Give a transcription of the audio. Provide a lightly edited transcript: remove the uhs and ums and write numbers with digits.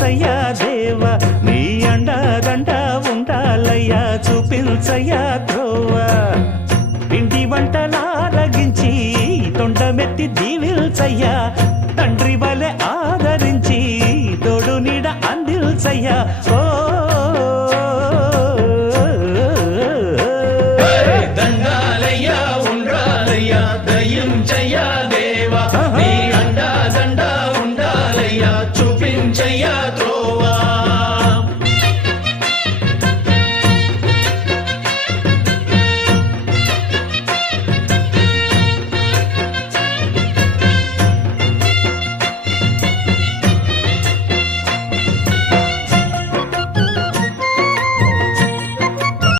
దీవించయ్యా దేవా నీ అండదండ ఉండాలయ్యా చూపించయ్యా త్రోవా పిండి వంటలారగించి తొండమెత్తి దీవిల్చయ్యా తండ్రి వలె ఆదరించి తోడు నీడ అందిల్చయ్యా